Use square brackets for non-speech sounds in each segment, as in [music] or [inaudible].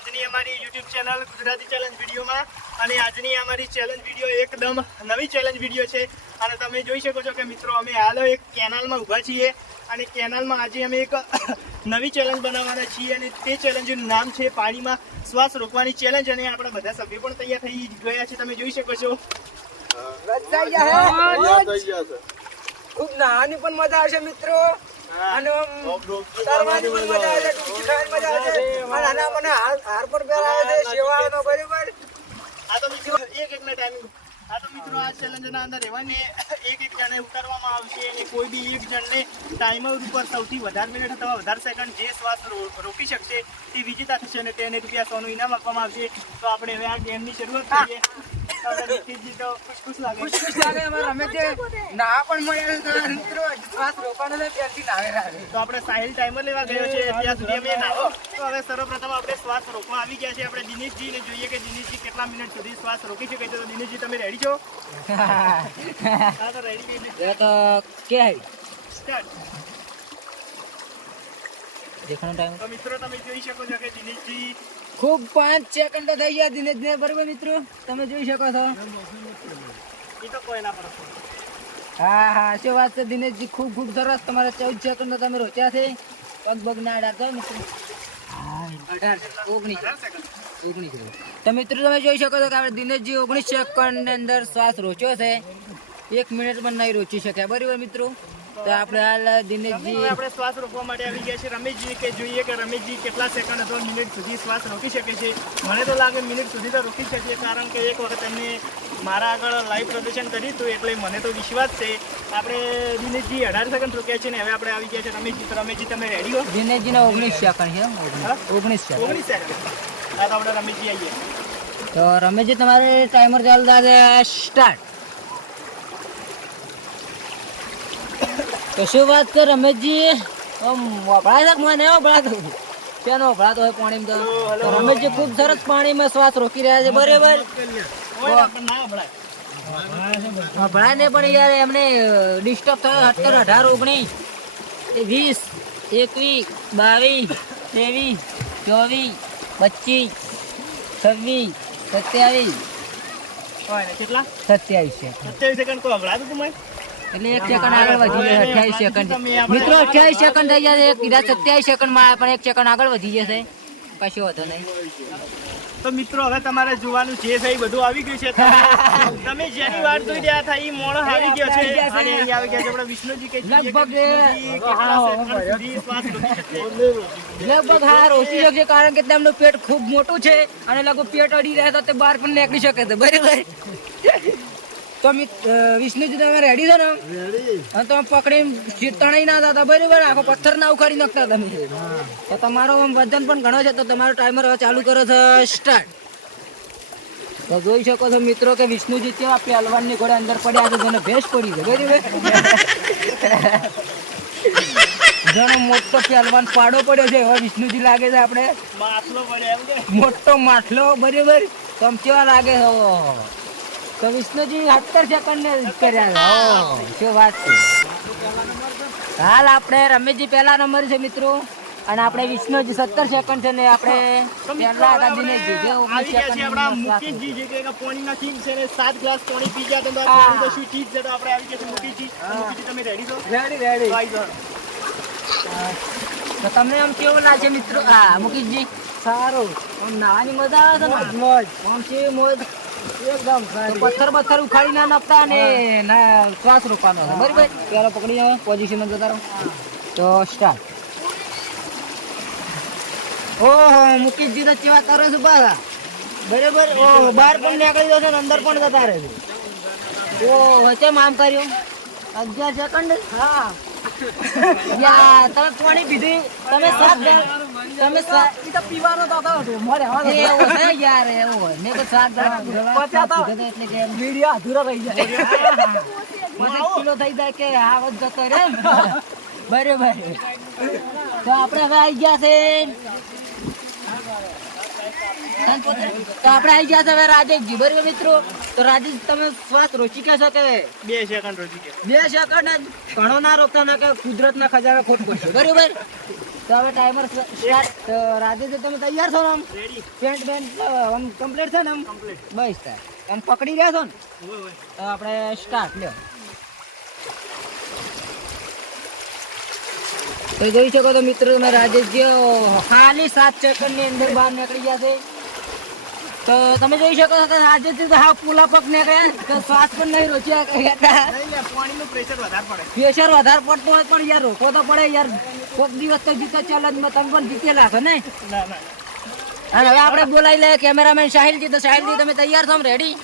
આજની અમારી YouTube channel Gujarati challenge વિડીયોમાં અને આજની અમારી ચેલેન્જ વીડિયો એકદમ નવી ચેલેન્જ વીડિયો છે. અને તમે જોઈ શકો છો કે મિત્રો અમે હાલ એક કેનાલમાં ઊભા છીએ. અને કેનાલમાં આજે અમે એક [coughs] નવી ચેલેન્જ બનાવવાના છીએ અને તે ચેલેન્જનું નામ છે પાણીમાં શ્વાસ રોકવાની ચેલેન્જ અને આપણા બધા સભ્યો પણ તૈયાર થઈ ગયા છે. તમે જોઈ શકો છો. ખૂબ નાની પણ મજા આવશે મિત્રો. આ તો મિત્રો આ તો મિત્રો આ ચેલેન્જના એક એક જણને ઉતારવામાં આવશે અને કોઈ બી એક જણને ટાઈમર ઉપર સૌથી વધારે મિનિટ અથવા વધારે સેકન્ડ જે શ્વાસ રોકી શકશે તે વિજેતા થશે અને તેને રૂપિયા સોનું ઇનામ આપવામાં આવશે. તો આપણે હવે આ ગેમની શરૂઆત કરીએ. આપણે સાહિલ ટાઈમર લેવા ગયો છે. ત્યાં સુધી અમે નાહો તો હવે સર્વપ્રથમ આપણે શ્વાસ રોકવા આવી ગયા છે. આપણે દિનેશજીને જોઈએ કે દિનેશજી કેટલા મિનિટ સુધી શ્વાસ રોકી શકે છે તો દિનેશજી. તમે રેડી છો હા. તો રેડી કે હે સ્ટાર્ટ દેખાનો ટાઈમ તો મિત્રો તમે જોઈ શકો છો કે દિનેશજી ખૂબ પાંચ સેકન્ડ થઈ ગયા દિનેશ ને બરોબર મિત્રો? તમે જોઈ શકો છો. એ તો કોઈ ના પડે. હા હા શું વાત છે દિનેશજી? ખૂબ ખૂબ સરસ. તમારા ચૌદ સેકન્ડ તમે રોચ્યા છે. પગ પગ ના અડાડતો મિત્રો. ઓગણીસ. ઓગણીસ તો મિત્રો તમે જોઈ શકો છો કે આપણે દિનેશજી ઓગણીસ સેકન્ડ અંદર શ્વાસ રોચ્યો છે. એક મિનિટ પણ નહીં રોચી શક્યા. બરાબર મિત્રો? તો આપણે હાલ દિનેશજી આપણે શ્વાસ રોકવા માટે આવી ગયા છે રમેશજી કે જોઈએ કે રમેશજી કેટલા સેકન્ડ અથવા મિનિટ સુધી શ્વાસ રોકી શકે છે? મને તો લાગે મિનિટ સુધી તો રોકી શકે કારણ કે એક વખત એમને મારા આગળ લાઈવ પ્રદર્શન કર્યું હતું એટલે મને તો વિશ્વાસ છે. આપણે દિનેશજી અઢાર સેકન્ડ રોક્યા છે ને હવે આપણે આવી ગયા છે રમેશજી. તો રમેશજી તમે રેડી હો? દિનેશજી ને ઓગણીસ સેકન્ડ છે ઓગણીસ સેકન્ડ ઓગણીસ સેકન્ડ તો આપણે રમેશજી આવીએ. તો રમેશજી તમારે ટાઈમર ચાલતા છે સ્ટાર્ટ તો શું વાત કર રમેશજી. વપરાય છે મને વપરાતું? શેનો વપરાતો હોય પાણીમાં તો? રમેશજી ખૂબ સરસ પાણીમાં શ્વાસ રોકી રહ્યા છે બરાબર. વપરાય ને પણ યાર એમને ડિસ્ટર્બ થયો સત્તર અઢાર ઓગણીસ વીસ એકવીસ બાવીસ ત્રેવીસ ચોવીસ પચીસ છવ્વીસ સત્યાવીસ. કેટલા? સત્યાવીસ છે. સત્યાવીસ સેકન્ડ કોઈ હંભળાતું તું મને? એટલે એક સેકન્ડ આગળ વધી જાય અઠ્યાવીસ સેકન્ડ મિત્રો અઠ્યાવીસ સેકન્ડ થઈ એક કીધા સત્યાવીસ સેકન્ડમાં પણ એક સેકન્ડ આગળ વધી જશે. કશો વાંધો નહીં. તો મિત્રો હવે તમારે જોવાનું જે છે એ બધું આવી ગયું છે. તમે- [laughs] તમે જેની વાત જોઈ રહ્યા હતા એ મોણસ આવી ગયો છે. અને અહીં આવી ગયા છે. આપણા વિષ્ણુજી કે લગભગ લગભગ હા રોકી શકશે કારણ કે તેમનું પેટ ખૂબ મોટું છે અને લગભગ પેટ અડી રહે તો તે બહાર પણ નીકળી શકે છે. બરાબર? તો વિષ્ણુજી તમે રેડી છો ને? અને તમે પકડી તણાઈ ના થતા બરાબર આખો પથ્થર ના ઉખાડી નાખતા તમે. તો તમારો આમ વજન પણ ઘણો છે તો તમારો ટાઈમર હવે ચાલુ કરો છો સ્ટાર્ટ તો જોઈ શકો છો મિત્રો કે વિષ્ણુજી કેવા પહેલવાનની ઘોડે અંદર પડ્યા છે જેને ભેંસ પડી છે બરાબર? ઘણો મોટો પહેલવાન પાડો પડ્યો છે હવે વિષ્ણુજી લાગે છે આપણે. મોટો માટલો બરાબર? તમ કેવા લાગે છે. તો વિષ્ણુજી સત્તર સેકન્ડ ને કર્યા શું વાત છે. હાલ આપણે રમેશજી પહેલા નંબર છે મિત્રો. અને આપણે વિષ્ણુજી સત્તર સેકન્ડ છે ને આપણે તો પહેલા હતા દિનેશજી જે ઓગણીસ આવી આપણા મુકેશજી જે કે પાણીના કિંગ છે ને સાત ગ્લાસ પાણી પી ગયા તો હા. શું ચીજ છે તો આપણે આવી ગયા છે મુકેશજી મુકેશજી તમે રેડી છો? રેડી રેડી તો આવી જાઓ. તો તમને આમ કેવું લાગે મિત્રો? હા મુકેશજી. સારું. આમ નાની મજા આવે છે ને? મોજ. આમ કેવી મોજ? એકદમ પથ્થર પથ્થર ઉખાડી ના નાખતા ને ના શ્વાસ રોકવાનો બરાબર? પેલો પકડી જાવ પોઝિશન જતા રહો. તો સ્ટાર્ટ ઓહો મુકેશજી તો ચેવા કરો છો બારા બરાબર? ઓહો બહાર પણ નીકળી જશે ને અંદર પણ જતા રહે છે ઓહો કેમ આમ કર્યું? અગિયાર સેકન્ડ હા. યા તમે પાણી પીધું? તમે સાત તમે સાત તો પીવાનો તો હતો મોરે એ એવું છે યાર એવું ને તો સાત જણા પચ્યા એટલે કે મીડિયા અધૂરો રહી જાય. મને કિલો થઈ જાય કે આવત જતો રે. બરોબર. તો આપણે હવે આવી ગયા છે. તો આપણે આવી ગયા છે હવે રાજેશજી. બરોબર મિત્રો? તો રાજેશ તમે શ્વાસ રોચી કહેશો કે બે સેકન્ડ રોચી કે બે સેકન્ડ જ ઘણો ના રોકતા ના કે કુદરતના ખજાના ખોટ પડશે બરોબર? તો હવે ટાઈમર સ્ટાર્ટ તો તમે તૈયાર છો ને આમ? પેન્ટ બેન્ટ આમ કમ્પ્લીટ છે ને આમ? બસ તાર એમ પકડી રહ્યા છો ને? તો આપણે સ્ટાર્ટ લ્યો. તો જોઈ શકો તો મિત્રો તમે રાજેશજી ખાલી સાત સેકન્ડની અંદર બહાર નીકળી ગયા છે. તો તમે જોઈ શકો છો કે આજે તો હા પુલા પગ ને તો શ્વાસ પણ નહીં રોચ્યા હતા. નહીં લે પાણીનું પ્રેશર વધારે પડે. પ્રેશર વધારે પડતું હોય પણ યાર રોકવો તો પડે યાર. કોઈક દિવસ તો જીતો ચેલેન્જમાં તમે પણ જીતેલા છો ને? અને હવે આપણે બોલાવી લે કેમેરામેન સાહિલજી તો સાહિલજી તમે તૈયાર છો? રેડી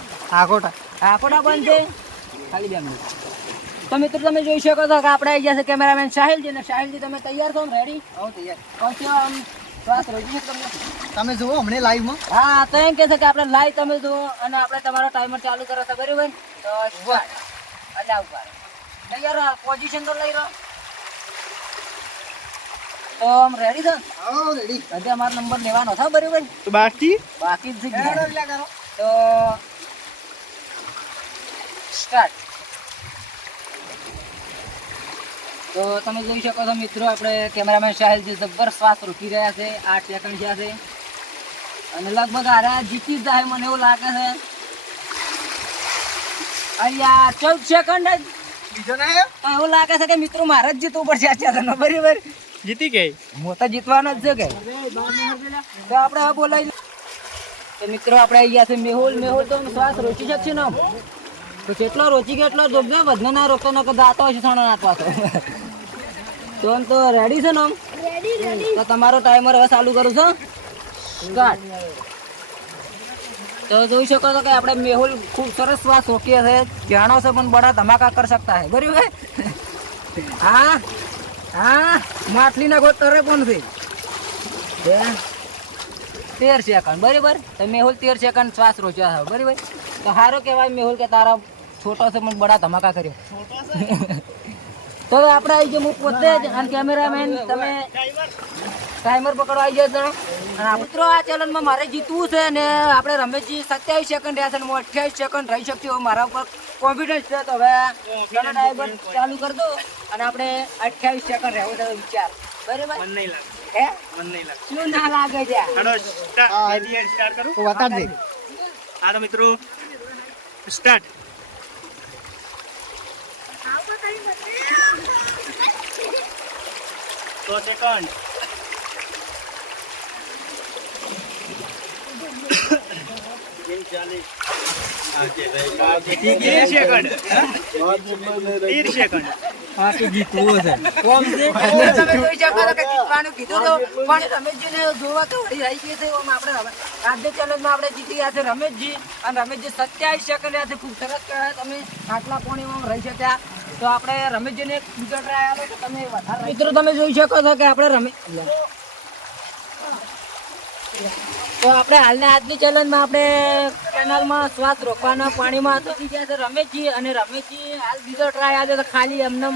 આકોટા આકોટા બંધ છે ખાલી બે મિનિટ તો મિત્રો તમે જોઈ શકો છો કે આપણે આવી ગયા છે કેમેરામેન સાહિલજી ને સાહિલજી તમે તૈયાર છો? રેડી આવો તૈયાર. આવશો તમે જુઓ હમણે લાઈવમાં હા તો એમ કે છે કે આપણે લાઈવ તમે જુઓ અને આપણે તમારો ટાઈમર ચાલુ કરો તો બરાબર? તો આવું કરે તૈયાર પોઝિશન તો લઈ રહ્યો તો આમ રેડી છે? હા રેડી હજી અમારો નંબર લેવાનો છે બરાબર? તો બાકી? બાકી જ છે હેડો એટલે કરો. તો સ્ટાર્ટ તો તમે જોઈ શકો છો મિત્રો આપણે કેમેરામેન સાહેલ જે શ્વાસ રોકી રહ્યા છે આઠ સેકન્ડ થયા છે. અને લગભગ આરા જીતી જાય મને એવું લાગે છે. અહીંયા ચૌદ સેકન્ડ જ. બીજો ના એવું લાગે છે કે મિત્રો મારે જ જીતવું પડશે આ ચેનલમાં બરાબર જીતી ગઈ? હું તો જીતવાનો જ છે કે. તો આપણે હવે બોલાવી તો મિત્રો આપણે અહીંયા છે મેહુલ. મેહુલ તો શ્વાસ રોચી શકશે ને તો જેટલો રોચી ગયો એટલો રોકજો બધને ના રોકતો ન આતો હશે સાણો ના પાછો તો રેડી છે ને આમ? તો તમારો ટાઈમર હવે ચાલુ કરું છું સ્ટાર્ટ તો જોઈ શકો છો કે આપણે મેહુલ ખૂબ સરસ શ્વાસ શોખીએ છે. જાણો છે પણ બડા ધમાકા કરી શકતા હે બરાબર? હા હા માટલીના ગોત તરે પણ છે. તેર સેકન્ડ બરાબર? તો મેહુલ તેર સેકન્ડ શ્વાસ રોચ્યા છે. બરાબર? તો સારું કહેવાય મેહુલ કે તારા છોટો છે પણ બડા ધમાકા કર્યો. તો હવે આપણે આવી ગયો હું પોતે જ. અને કેમેરામેન તમે ટાઈમર પકડવા આવી જાય અને આ મિત્રો આ ચેનલમાં મારે જીતવું છે અને આપણે રમેશજી સત્યાવીસ સેકન્ડ રહ્યા છે અને હું અઠ્યાવીસ સેકન્ડ રહી શકતી એવું મારા ઉપર કોન્ફિડન્સ છે. તો હવે ચલો ટાઈમર ચાલુ કરી દો અને આપણે અઠ્યાવીસ સેકન્ડ રહેવું છે વિચાર. બરાબર? મને નહીં લાગે. હે? મને નહીં લાગે. શું ના લાગે છે? હાલો સ્ટાર્ટ સ્ટાર્ટ કરું. તો બતા દે. હા તો મિત્રો સ્ટાર્ટ સો સેકન્ડ તેર સેકન્ડ તેર સેકન્ડ તમે જોઈ શકો છો કે જીતવાનું કીધું તો પણ રમેશજીને જોવા તો વળી રહી ગઈ છે ઓમ આપણે રમે- આજની ચેલેન્જમાં આપણે જીતી ગયા છે રમેશજી. અને રમેશજી સત્યાવીસ સેકન્ડ તમે આટલા પોણી રહી શક્યા. તો આપણે રમેશજીને એક બીજો ટ્રાય આલો તો તમે વધારે મિત્રો તમે જોઈ શકો છો કે આપણે રમે તો આપણે હાલના આજની ચેલેન્જમાં આપણે કેનાલમાં શ્વાસ રોકવાના પાણીમાં તો ગયા છે રમેશજી અને રમેશજી હાલ બીજો ટ્રાય આવ્યો તો ખાલી એમને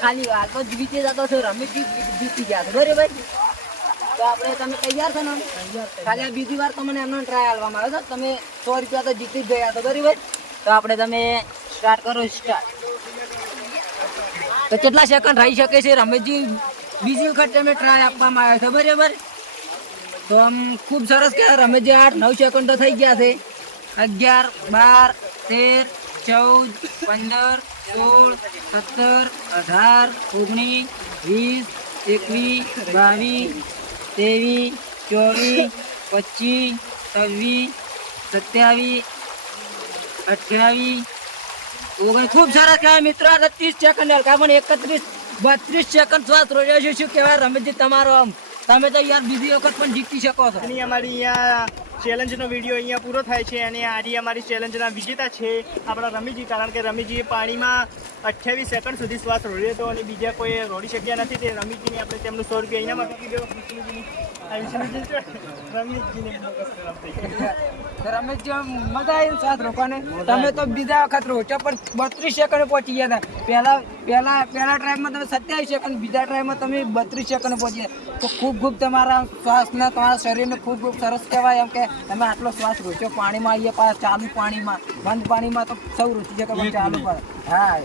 ખાલી હાલ તો જીતી જતો છે. રમેશજી જીતી ગયા છે. બરાબર તો આપણે તમે તૈયાર છો ને? ખાલી આ બીજી વાર તમને એમનો ટ્રાય આલવામાં આવ્યો છે. તમે સો રૂપિયા તો જીતી જ ગયા છો. બરાબર તો આપણે તમે સ્ટાર્ટ કરો સ્ટાર્ટ તો કેટલા સેકન્ડ રહી શકે છે? રમેશજી, બીજી વખત તમે ટ્રાય આપવામાં આવ્યો છે, બરાબર? તો આમ ખૂબ સરસ કે રમેશજી, આઠ, નવ સેકન્ડ તો થઈ ગયા છે. અગિયાર, બાર, તેર, ચૌદ, પંદર, સોળ, સત્તર, અઢાર, ઓગણીસ, વીસ, એકવીસ, બાવીસ, ત્રેવીસ, ચોવીસ, પચીસ, છવ્વીસ, સત્યાવીસ, અઠ્યાવીસ ખૂબ સરસ કહેવાય મિત્રો. આ ત્રીસ સેકન્ડ હલકા પણ એકત્રીસ, બત્રીસ સેકન્ડ રોજ્યો છે, શું કહેવાય રમેશજી, તમારો આમ. તમે તો યાર બીજી વખત પણ જીતી શકો છો. અમારી અહીંયા ચેલેન્જનો વીડિયો અહીંયા પૂરો થાય છે અને આજે અમારી ચેલેન્જના વિજેતા છે આપણા રમીજી, કારણ કે રમીજીએ પાણીમાં અઠ્યાવીસ સેકન્ડ સુધી શ્વાસ રોડી હતો અને બીજા કોઈ રોડી શક્યા નથી. તે રમીજીને આપણે તેમનું સો રૂપિયા અહીંયા દીધો. તો રમેશજી મજા આવી સાથ રોકવાને? તમે તો બીજા વખત રોચો પણ બત્રીસ સેકન્ડ પહોંચી ગયા હતા. પહેલા પહેલા પહેલા ટ્રાયમાં તમે સત્યાવીસ સેકન્ડ, બીજા ટ્રાયમાં તમે બત્રીસ સેકન્ડ પહોંચી તો ખૂબ ખૂબ તમારા શ્વાસને, તમારા શરીરને ખૂબ ખૂબ સરસ કહેવાય એમ કે તમે આટલો શ્વાસ રોચો પાણીમાં આવીએ પાછા ચાલુ પાણીમાં. બંધ પાણીમાં તો સૌ રોચી શકે પણ ચાલુ પર હા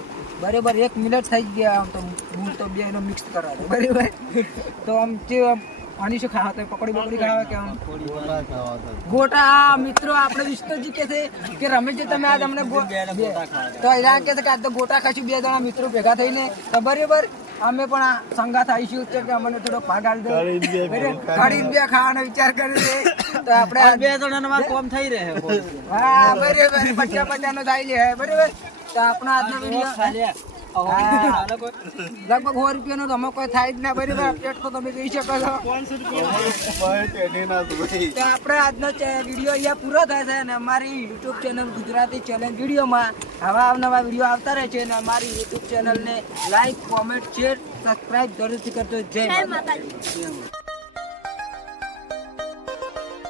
બરાબર એક મિનિટ થઈ ગયા આમ તો. હું તો બે એનો મિક્સ કરવા દો બરાબર? તો આમ જે આમ આની શું ખાવા તો? પકોડી બકોડી ખાવા કે આમ? ગોટા મિત્રો આપણે વિષ્ણુજી કે છે કે રમેશજી તમે આજ અમને તો એના કે છે કે આજ તો ગોટા ખાશું બે જણા મિત્રો ભેગા થઈને. તો બરાબર અમે પણ આ સંગાથ આવીશું છે કે અમને થોડો આલી દો બરાબર? કાઢીને બે ખાવાનો વિચાર કરી દે તો આપણે બે જણા કોમ થઈ રહે હા બરાબર પચાસ પચાસ નો થાય છે બરાબર તો આપણો આજનો વીડિયો. લગભગ સો રૂપિયાનો તો અમે કોઈ થાય જ ના. બરાબર અપડેટ તો તમે કહી શકો છો. તો આપણે આજનો વીડિયો અહીંયા પૂરો થાય છે અને અમારી યુટ્યુબ ચેનલ ગુજરાતી ચેનલ વિડીયોમાં આવા નવા વીડિયો આવતા રહે છે અને અમારી યુટ્યુબ ચેનલને લાઈક કોમેન્ટ શેર સબસ્ક્રાઈબ જરૂરથી કરજો. જય માતા